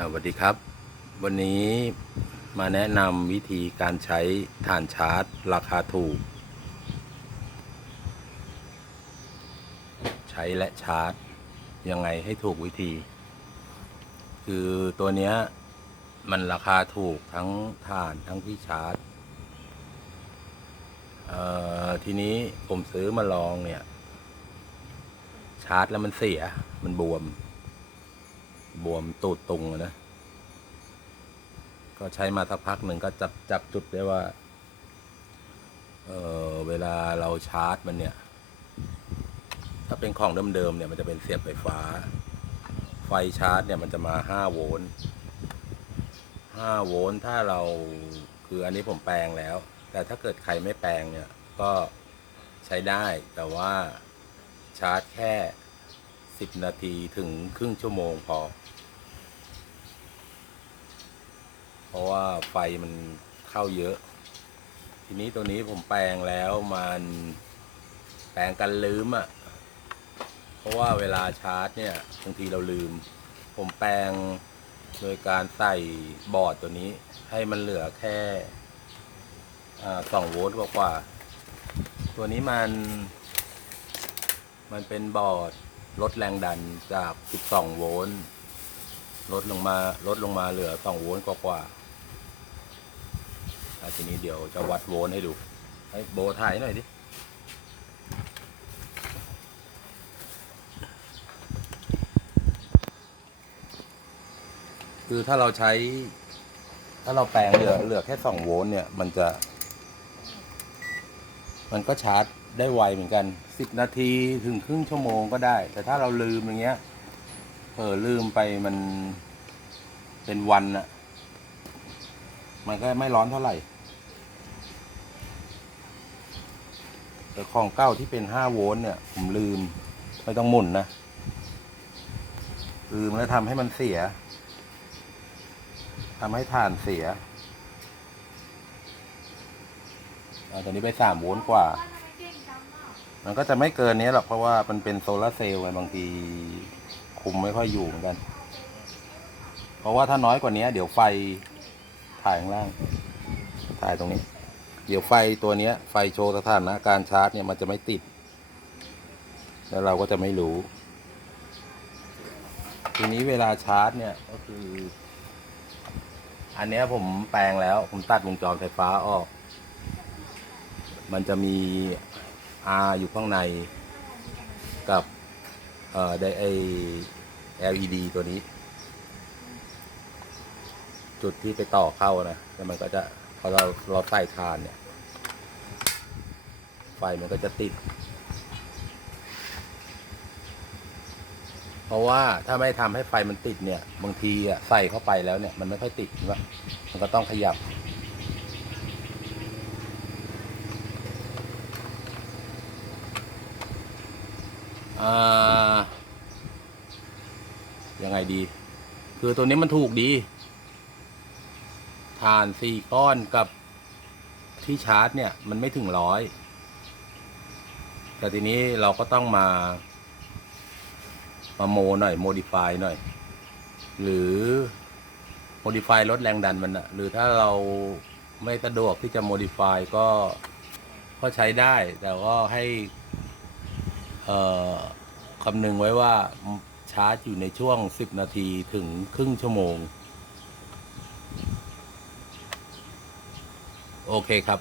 สวัสดีครับ วันนี้มาแนะนำวิธีการใช้ฐานชาร์จ ราคาถูก ใช้และชาร์จ ยังไงให้ถูกวิธี คือตัวเนี้ยมันราคาถูกทั้งฐานทั้งที่ชาร์จทีนี้ผมซื้อมาลองเนี่ย ชาร์จแล้วมันเสียมันบวม บวมตูดตุงนะ ก็ใช้มาสักพักหนึ่งก็จับจับจุดได้ว่า เออเวลาเราชาร์จมันเนี่ย ถ้าเป็นของเดิมๆเนี่ยมันจะเป็นเสียบไฟฟ้า ไฟชาร์จเนี่ยมันจะมา5โวลต์5โวลต์ถ้าเราคืออันนี้ผมแปลงแล้ว แต่ถ้าเกิดใครไม่แปลงเนี่ย ก็ใช้ได้แต่ว่าชาร์จแค่ 10นาทีถึงครึ่งชั่วโมงพอ เพราะว่าไฟมันเข้าเยอะ ทีนี้ตัวนี้ผมแปลงแล้วมันแปลงกันลืมอะ่ะ เพราะว่าเวลาชาร์จเนี่ยบางทีเราลืม ผมแปลงโดยการใส่บอร์ดตัวนี้ ให้มันเหลือแค่สองโวลต์กว่า ตัวนี้มัน มันเป็นบอร์ด ลดแรงดันจาก 12 โวลต์ลดลงมาลดลงมาเหลือ 2 โวลต์กว่าๆอะทีนี้เดี๋ยวจะวัดโวลต์ให้ดู ให้โบถ่ายหน่อยดิคือถ้าเราใช้ ถ้าเราแปลงเหลือเหลือแค่ 2 โวลต์เนี่ย มันจะ มันก็ชาร์จได้ไวเหมือนกัน 10 นาทีถึงครึ่งชั่วโมงก็ได้ แต่ถ้าเราลืมอย่างเงี้ยเออลืมไปมันเป็นวันอะมันก็ไม่ร้อนเท่าไหร่แต่ของเก้าที่เป็น 5 โวลต์เนี่ย ผมลืม ไม่ต้องหมุนนะ ลืมแล้วทำให้มันเสียทำให้ถ่านเสีย อาตอนนี้ไป3โวลต์กว่า มันก็จะไม่เกินนี้หรอกเพราะว่ามันเป็นโซลาร์เซลล์ไงบางทีคุมไม่ค่อยอยู่เหมือนกัน เพราะว่าถ้าน้อยกว่านี้เดี๋ยวไฟถ่ายข้างล่าง ถ่ายตรงนี้ เดี๋ยวไฟตัวเนี้ย ไฟโชว์สถานะการชาร์จเนี่ยมันจะไม่ติด แล้วเราก็จะไม่รู้ ทีนี้เวลาชาร์จเนี่ยก็คือ อันเนี้ยผมแปลงแล้ว ผมตัดวงจรไฟฟ้าออก มันจะมี R อยู่ข้างในกับเอ่อไดไอ LED ตัวนี้ จุดที่ไปต่อเข้านะแล้วมันก็จะพอเราเราใส่ทานเนี่ย ไฟมันก็จะติด เพราะว่าถ้าไม่ทำให้ไฟมันติดเนี่ย บางทีอะใส่เข้าไปแล้วเนี่ย มันไม่ค่อยติดใช่ปะมันก็ต้องขยับ ยังไงดี คือตัวนี้มันถูกดีฐานสี่ก้อนกับที่ชาร์จเนี่ย มันไม่ถึงร้อย แต่ทีนี้เราก็ต้องมา มาโมหน่อย โมดิฟายหน่อย หรือโมดิฟายลดแรงดันมันอะหรือถ้าเราไม่สะดวกที่จะโมดิฟายก็ก็ใช้ได้ แต่ก็ให้ คำนึงไว้ว่าชาร์จอยู่ในช่วง 10 นาทีถึงครึ่งชั่วโมง โอเคครับ